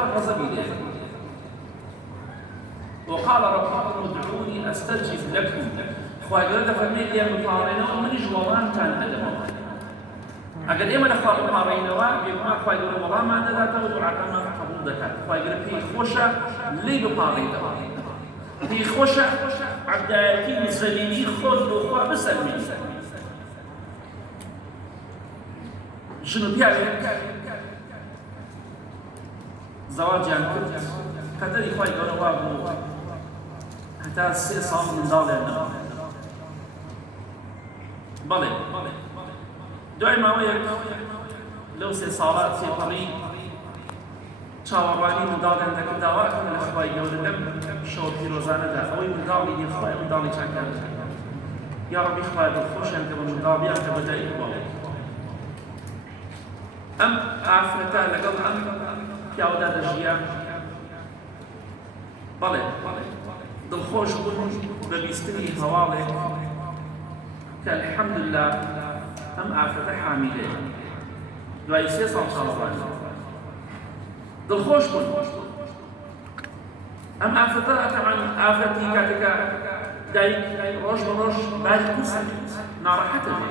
خواه غضبی لێ وقال ربكم ادعوني استجب لكم خواه گەورە دەفەرمێت لێم بپاڕێنەوە منیش وەڵامتان ئەدەمەوە ئەگەر ئێمە لەخوا بپاڕێنەوە بێگومان خواه گەورە وەڵامان دەداتەوە دوعاکەمان قبوڵ دەکات خواه گەورە پێی خۆشە لێی بپاڕێنەوە پێی خۆشە عەبدایەتی و زەلیلی خۆت بۆ خوا بسەلمێنی ژن و پیاوێک زەواجیان کرد قەدەری خوای گەورە وا بوو هەتا 3 ساڵ منداڵێنەوە بەڵێ دوای ماوەیەک لەو 3 ساڵە تێپەڕی چاوەڕوانی منداڵیان دەکرد داواکەن لە خوای گەورە لەم شەوە پیرۆزانەدا ئەوەی منداڵی لێ خوای منداڵی چاکان یا ڕەبی خوای دڵخۆشیان کە بە منداڵیان کە بەدایک باوێ ئەم ئافرەتە لەگەڵ ئەم پیاوەدا دەژیا بەڵێ دڵخۆش بوون بە بیستنی هەواڵێک کە الحەمدوللا ئەم ئافرەتە حامیلەیە دوای 3 ساڵ چاوەڕوانی دڵخۆش بوون ئەم ئافرەتە تەمان ئافرەتی کاتێکە دایک ڕۆژ بە ڕۆژ باری کووسە ناڕەحەتە بێ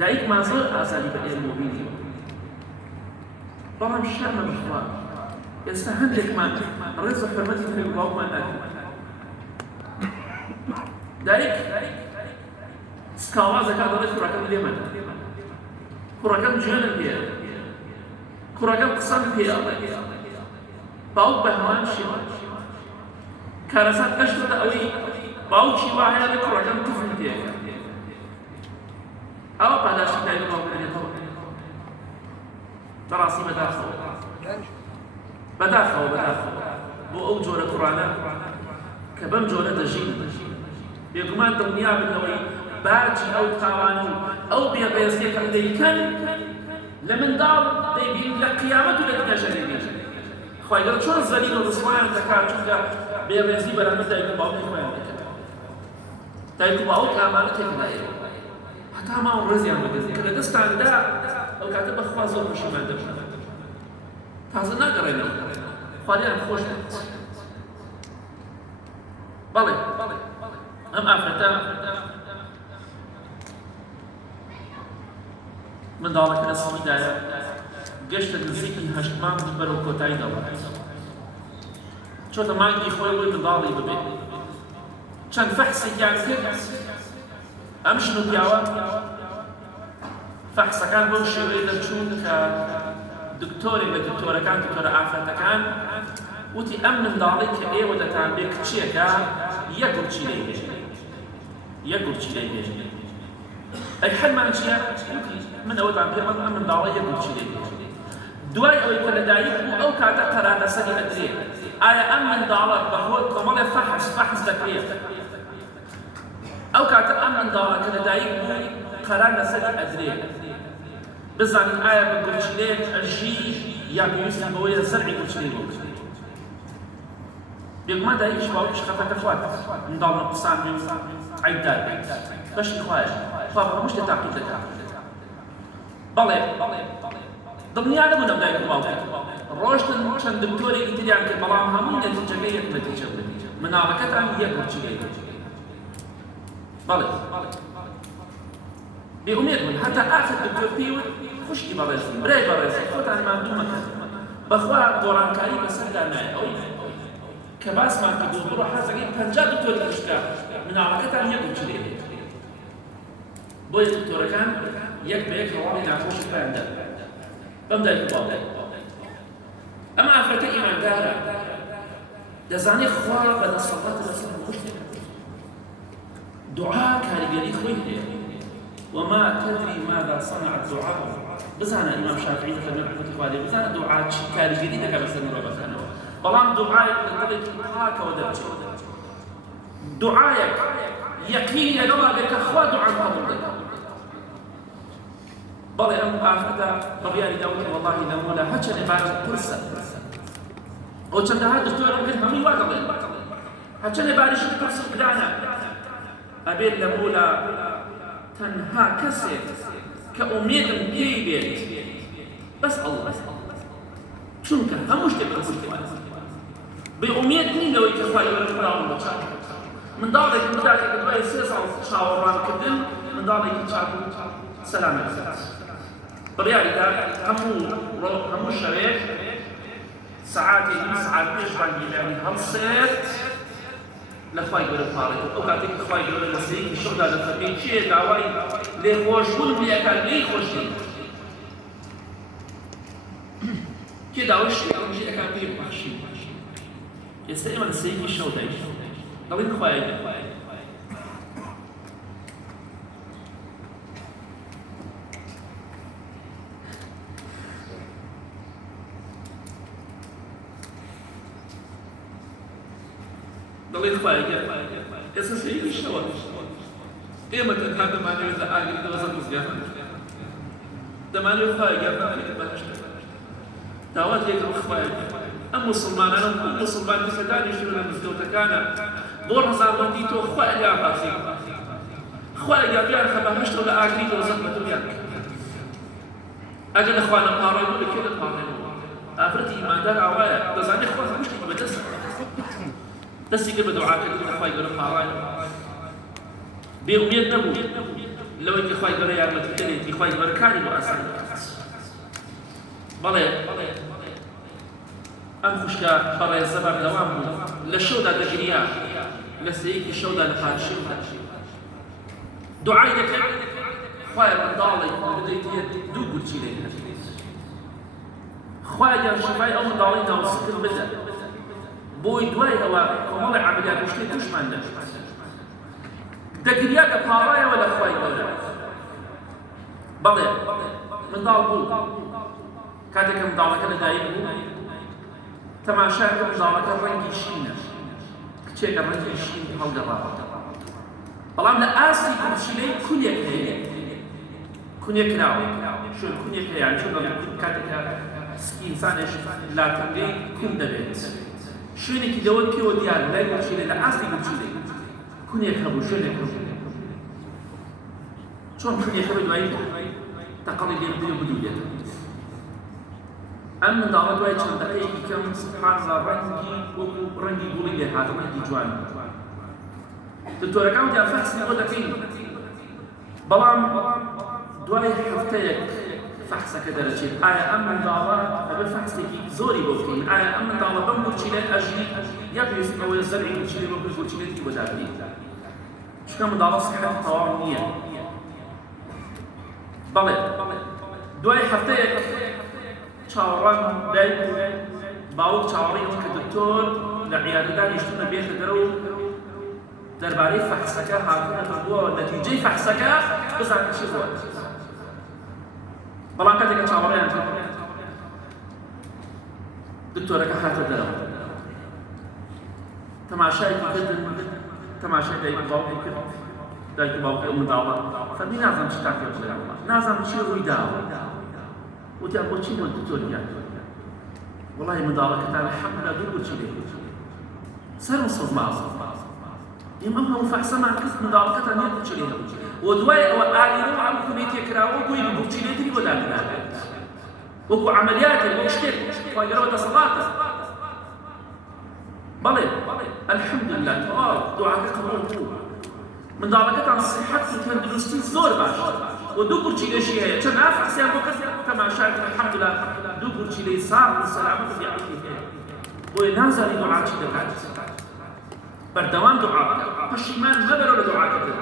دایکمان زۆر ئازاری بە ئێمە بینی بەڵام شەرمە بخوا ئێستا هەندێکمان ڕێز و حرمەتی پێ باوکمان ناکەن دایک سکاوازەکە دەڵێت کوڕەکەم لێمەدە کوڕەکەم جوێنم پێ کوڕەکەم قسەم پێ ئەڵێ باوک بە هەمان شێوە کارەسات ئەشتە ئەوەی باوکی وایە لە کوڕەکەم تفم پێەکە ئەوە پاداشی دایک باوک دێتەوە بەڕاستی بەداخەوە بۆ ئەو جۆرە کوڕانە کە بەم جۆرە دەژین بێگومان دڵنیا بنەوەی باجی ئەو تاوانە و ئەو بێڕێزیە کە دەیکەن لە منداڵ دەیبین لە قیامەت و لە دنیاژەرێنی خوای گەورە چۆن زەلیل و ڕسوایان دەکات چونکە بێڕێزی بەرامبەر دایک و باوکی خۆیان دەکات دایک و باوک ئامانە تێکدایەوە هەتا ماوە ڕێزیان بگەزی کە لە دەستاندا ئەو کاتە بەخوا زۆر پشیمان دەبن تازە ناگەڕێنەوە خوالیان خۆش بێت بەڵێ ئەم ئافرەتە منداڵەکە لە سڵیدایە گەشتە نزیکی 8 مانگ بەرەو کۆتایی دەوڵات چۆتە مانگی خۆی بۆی منداڵی ببێت چەند فەحسێکیان کرد ئەم ژن و پیاوە فەحسەکان بەو شێوەیە دەچوون کە دکتۆری بە دکتۆرەکان دکتۆرە ئافرەتەکان وتی ئەم منداڵی کە ئێوە دەتان بێ کچێکە یەک گورچی لێی بێژێ ئەی حەلمان چییە؟ من ئەوەتان پێڵم ئەم منداڵە یەک گورچی لێی بێژێ دوای ئەوەی کە لەدایک بوو ئەو کاتە قەرار لەسەری ئەدرێ ئایا ئەم منداڵە بەهۆی کۆمەڵێ فەحس دەکرێت ئەو کاتە ئەم منداڵە کە لەدایک بوو قەرار لەسەری ئەدرێ بزانین ئایا بە گورچلێک ئەژی یا پێویستی بەوەیە زەرعی گورچلێ بۆ بکرێت بێگومان دایکیش باوکیش خەفەتە خوات منداڵ قسان بێ عیبدار بێت بەشی خوایە خوا بە هەموو شتێ تاقیید دەکات بەڵێ دڵنیا نەبوون ئەم دایک و باوکە ڕۆشتن چەند دکتۆرێکی تریان کرد بەڵام هەمووی نەتیجەکەی یەک نەتیجە بوو مناڵەکەتان یەک گورچلێ بەڵێ بێئومێد بوون هەتا ئاخر دکتۆر پێیوت خوشکی بەڕێزم برای بەڕێزم خۆتان ماندوو مەکەن بەخوا گۆڕانکاری بەسەردا نایە ئەوەی کە باسمان کردو بڕۆ حەزەکەی 50 دکتۆر دەشکا مناڵەکەتان یەک گورچلێ بێت بۆیە دکتۆرەکان یەک بە یەک هەواڵی ناخۆشی خۆیان دا بەم دایک و باوک ئەمە ئافرەتە ئیماندارە دەزانێت خوا بەدەسەڵات لەسەر هەموو شتێک دوعا کاریگەری خۆی هەیە وما تدري ماذا صنع الدعاء بزانا إمام شافعي مثلا رحمة الله عليه بزانا دعاء كاريجري دكا بس نرى بخانه بلام دعاء لطلق هاك ودرجة دعاءك يقين لما بك أخوة دعاء قبول بلى أم آفتا بغيار دولة والله لمولا هاتش نبارة كرسة وچند ها دكتور أمين همي واقع هاتش نبارة شد كرسة بدانا أبين لمولا تنها كسر كأميد بيبيت بس الله چونکە هەموو شتێک بەسیوایە بێئومێد نین لەوەی کە خوای گەورە فراوان بەچاو منداڵێکی منداڵێکی دوای 3 ساڵ چاوەڕوانکردن منداڵێکی چاک و سەلامەت بڕیاریدا هەموو شەوێک سەعاتێک 20 سەعات پێش بانگیلانی هەڵسێت لە خوای گەورە پاڕێتەوە ئەو کاتێک کە خوای گەورە لە سەیەکی شەودا دەفەرمێت چییە داوای لێخۆشبوون لێەکات لێی خۆشبوون کێ داوای شتێکی ئەکات پێی باشی ئێستا ئێمە لە سەیەکی شەودای دەڵێن خوای دەڵێن خوای ئێستا سەیەکی شەوە ئێمە تەنها دەمانەوێت لە ئاگری دۆزە مزگەوت دەمانەوێت خوای گەورە بەهەشت داوات لێکەوە خوای ئەم مسلمانانە و مسلمان کەسەکانیشتر لە مزگەوتەکانە بۆ ڕەزامەندی تۆ خوای ئەگیان باسێ خوای ئەگیان خە بەهەشتەوە لە ئاگری دۆزەخ بە دڵیان ئەگەر لە خوا نەپاڕێنەوە لە کێ دەپاڕێنەوە ئافرەتی ئیماندار ئاوایە دەزانێت خوا هەموو شتێکی بەدەست دەستی کرد بە دوعاکردن خوای گەورە پاڕایەوە بێئومێد نەبوو لەوەی کە خوای گەورە یارمەتیدەرێتی خوای گەورە کاری بۆ ئاسان دەکات بەڵێ ئەم خوشکە بەڕێزە بەردەوام بوو لە شەودا دەگریا لە سەیەکی شەودا لە پادشێ دوعای دەکرد خوایە منداڵێک بدەیت دوو گورچی لێ هەبێت خوایە شیفای ئەو منداڵی ناوسکر بدە بۆی دوای ئەوە کۆمەڵی عەمەلیات و شتێک توشمان دەبێت دەگریا دەپاڕایەوە لە خوای گەورە بەڵێ منداڵ بوو کاتێک کە منداڵەکە لەدایک بوو تەماشا کرد منداڵەکە ڕەنگی شینە کچێکە ڕەنگی شین هەڵگەڕاوە بەڵام لە ئاستی گورچیلەی کونێک هەیە کونێک کراوە شوێن کونێک هەیە یان چۆن کاتێک کە ئینسانێش لاتەنگەی کون دەبێت شوێنێکی دەوت پێوە دیار لای گورچیلە لە ئاستی گورچیلەی کونێک هەبوو شوێنێک هەبوو چۆن کونێک هەبوو دوایی تەقەڵی لێ بدوێ بدوێتەوە ئەم منداڵە دوای چەند دەقەیەکی کەم سبحانەڵڵا ڕەنگی گوڵی لێ هاتە ڕەنگی جوان دکتۆرەکان وتیان فەحسی بۆ دەکەین بەڵام دوای هەفتەیەک فەحسەکە دەرەچێت ئایا ئەم منداڵە ئەبێ فەحسێکی زۆری بۆ بکەین ئایا ئەم منداڵە بەم گورچیلە ئەژی یا پێویستی ئەوەیە زەرعی گورچیلە بۆ گورچیلەتی بۆ دابنێت چونکە منداڵە سیحەتی تەواو نییە بەڵێ دوای هەفتەیەک چاوەڕان دایک و باوک چاوەڕێی کە دکتۆر لە عیادەدا نیشتونە بێتە دەرەوە و دەربارەی فەحسەکە هاتوونەتە بۆ نەتیجەی فەحسەکە بزانین چی بووە بەڵام کاتێک کە چاوەڕێیان کرد دکتۆرەکە هاتە دەرەوە تەماشای کردن تەماشای دایک و باوکی کرد دایک و باوکی ئەو منداڵە فەرمی نازانم چی تاکێ بڵێم نازانم چی ڕووی داوە وتیان بۆچی بۆ دکتۆریان وەڵی منداڵەکەتان الحەمدوللا دوو گورچی لێ سەر مسڵمان ئێمە هەموو فەحسەمان کرد منداڵەکەتان یەک گورچی لێ هەبوو و دوای ئەوە ئالینە و عەمکونەی تێکراوە بۆی گورچیلێتری بۆ دادنابێت وەکو عەمەلیاتێک بۆ شتێک خوای گەورە دەسەڵاتە بەڵێ الحەمدوللا تەواو دوعاکە قبوڵ بوو منداڵەکەتان سیحەت و تەندروستی زۆر باشە و دوو گورچیلەشی هەیە چەند ئافحسیان بۆ کەس تەماشای کرد الحەمدوللا دوو گورچیلەی ساڵ و سەلامەت و دیعەتی هەیە بۆیە نازانی دوعا چی دەکات بەردەوام دوعا بکە پەشیمان مەبەرەوە لە دوعاکردن